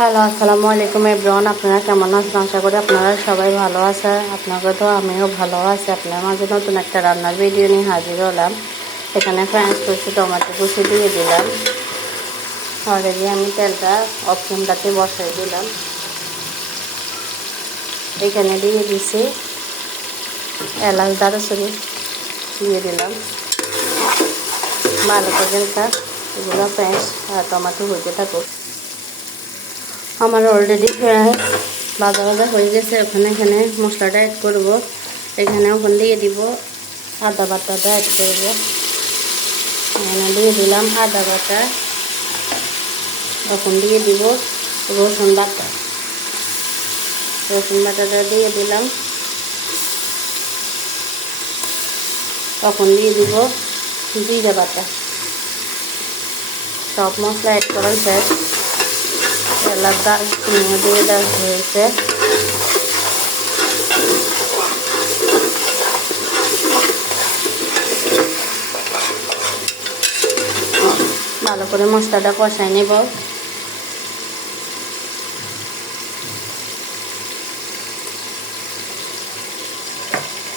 Hello, আসসালামু আলাইকুম everyone. আপনারা কেমন আছেন? আশা করি আপনারা সবাই ভালো আছে। আপনাকে তো আমিও ভালো আছি। আপনার মাঝে নতুন একটা রান্নার ভিডিও নিয়ে হাজির হলাম। এখানে ফ্রেঞ্চ কুচি, টমেটো কুচি দিয়ে দিলাম। অলরেডি আমি তেলটা অপশনটাতে বসাই দিলাম। এখানে দিয়ে দিছি এলাচ, দারুচিনি দিয়ে দিলাম। ভালো করে এগুলো ফ্রেঞ্চ আর টমেটো হইতে থাকুক। আমার অলরেডি ভাজা ভাজা হয়ে গেছে। এখানে মশলাটা অ্যাড করব। এখানে ওখানে দিয়ে দিব আদা বাটাটা অ্যাড করব। এখানে দিয়ে দিলাম আদা বাটা। এখন দিয়ে দিব রসুন বাটা। রসুন বাটাটা দিয়ে দিলাম। তখন দিয়ে দিব জিরা বাটা। সব মশলা অ্যাড করা শেষ। এলাচ দারচিনি দিয়ে দেওয়া হয়েছে। ভালো করে মশলাটা কষাই নেব।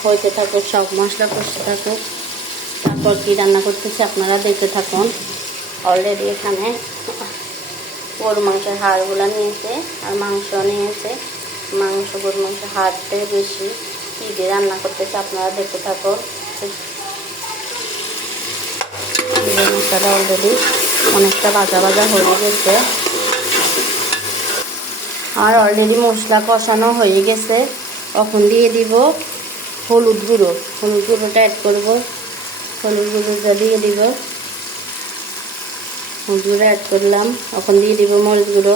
হইতে থাকুক, সব মশলা কষতে থাকুক। তারপর কি রান্না করতেছি আপনারা দেখতে থাকুন। অলরেডি এখানে গরু মাংসের হাড়গুলো নিয়েছে আর মাংস নিয়েছে। গরু মাংসের হাড়টা বেশি কী দিয়ে রান্না করতেছে আপনারা দেখতে থাকুন। মশলাটা অলরেডি অনেকটা ভাজা ভাজা হয়ে গেছে। আর অলরেডি মশলা কষানো হয়ে গেছে। এখন দিয়ে দিব হলুদ গুঁড়োটা অ্যাড করব। হলুদ গুঁড়োটা দিয়ে দিব। হলুদ গুঁড়ো অ্যাড করলাম। এখন দিয়ে দিব মরিচ গুঁড়ো।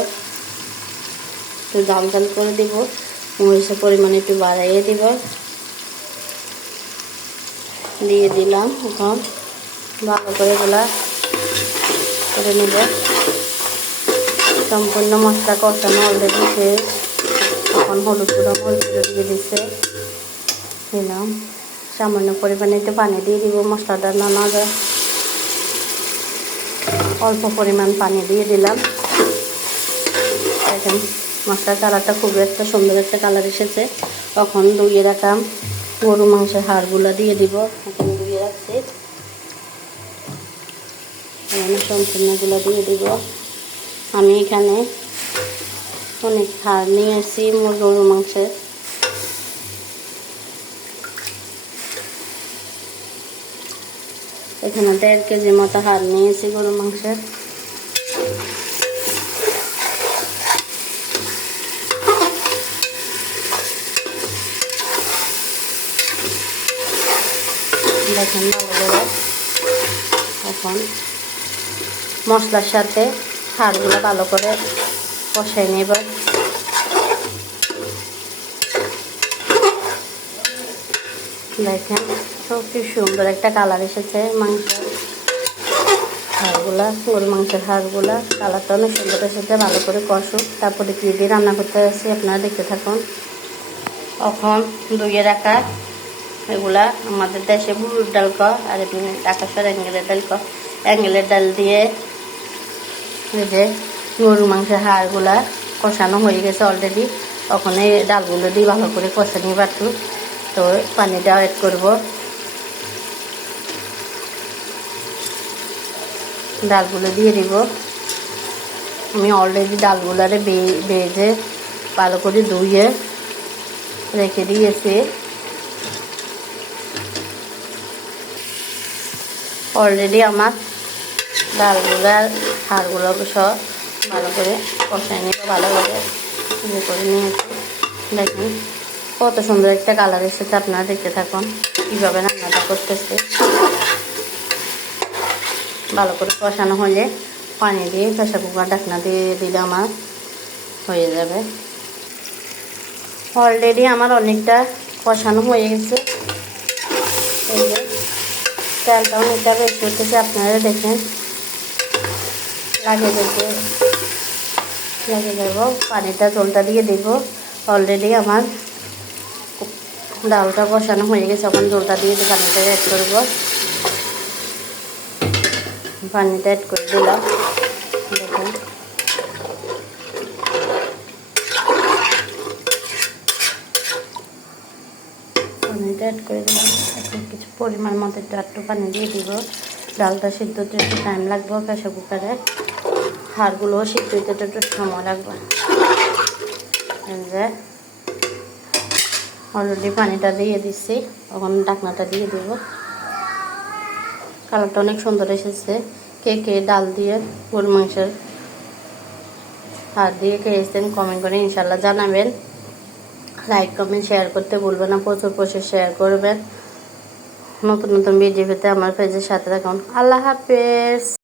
একটু ঝাল করে দিব। মরিচের পরিমাণ একটু বাড়াইয়ে দিব। দিয়ে দিলাম। এখন ভালো করে এগুলা করে নেব। সম্পূর্ণ মশলা কষানো অলরেডি শেষ। এখন হলুদ গুঁড়ো, মরিচ গুঁড়ো দিয়ে দিলাম। সামান্য পরিমাণে একটু পানি দিয়ে দিব। মশলাটা নানা যায়, অল্প পরিমাণ পানি দিয়ে দিলাম। এখন মশলার কালারটা খুবই একটা সুন্দর একটা কালার এসেছে। তখন ধুয়ে রাখাম গরু মাংসের হাড়গুলো দিয়ে দিব। এখন ধুয়ে রাখছি। এখানে সম্পূর্ণগুলো দিয়ে দিব। আমি এখানে অনেক হাড় নিয়ে এসেছি গরু মাংসের। এখানে 1.5 কেজি মতো হাড় নিয়েছি গরু মাংসের। দেখেন ভালো করে এখন মশলার সাথে হাড়গুলো ভালো করে কষাই নেব। দেখেন কি সুন্দর একটা কালার এসেছে মাংসের হাড়গুলা, গরু মাংসের হাড়গুলা। কালারটা অনেক সুন্দর এসেছে। ভালো করে কষুক। তারপরে কি দিয়ে রান্না করতে আসছি আপনারা দেখতে থাকুন। এখন ধুয়ে রাখা এগুলা আমাদের দেশে বুড়োর ডাল আর এমনি আকাশের অ্যাঙ্গেলের ডাল দিয়ে যে গরু মাংসের হাড়গুলা কষানো হয়ে গেছে অলরেডি। ওখানে ডালগুলো দিয়ে ভালো করে কষে নিয়ে একটু। তো পানিটা অ্যাড করব। ডালগুলো দিয়ে দিব। আমি অলরেডি ডালগুলারে বেজে ভালো করে ধুয়ে রেখে দিয়েছি। অলরেডি আমার ডালগুলার হাড়গুলো সব ভালো করে কষাই নিয়ে ভালো করে নিয়েছি। দেখুন কত সুন্দর একটা কালার এসেছে। আপনারা দেখতে থাকুন কীভাবে রান্নাটা করতেছে। ভালো করে কষানো হলে পানি দিয়ে প্রেসার কুকার ঢাকনা দিয়ে দিলে আমার হয়ে যাবে। অলরেডি আমার অনেকটা কষানো হয়ে গেছে। এই যে তেলটা অনেকটা বেশি উঠতেছে। আপনারা দেখেন লাগে যাব। পানিটা জলটা দিয়ে দেব। অলরেডি আমার ডালটা কষানো হয়ে গেছে। এখন জলটা দিয়ে পানিটা অ্যাড করব। পানিটা অ্যাড করে দিলাম। দেখুন অ্যাড করে দিলাম। এখন কিছু পরিমাণ মতো একটু পানি দিয়ে দিব। ডালটা সিদ্ধ হতে একটু টাইম লাগবে প্রেসার কুকারে, হাড়গুলোও সিদ্ধ হতে একটু সময় লাগবে। যে অলরেডি পানিটা দিয়ে দিচ্ছি, এখন ঢাকনাটা দিয়ে দেব। কালারটা অনেক সুন্দর এসেছে। কে কে ডাল দিয়ে গরু মাংসের হাড় দিয়ে খেয়েছেন কমেন্ট করে ইনশাল্লাহ জানাবেন। লাইক কমেন্ট শেয়ার করতে ভুলবেন না, প্রচুর শেয়ার করবেন। নতুন নতুন ভিডিও পেতে আমার পেজের সাথে থাকুন। আল্লাহ হাফেজ।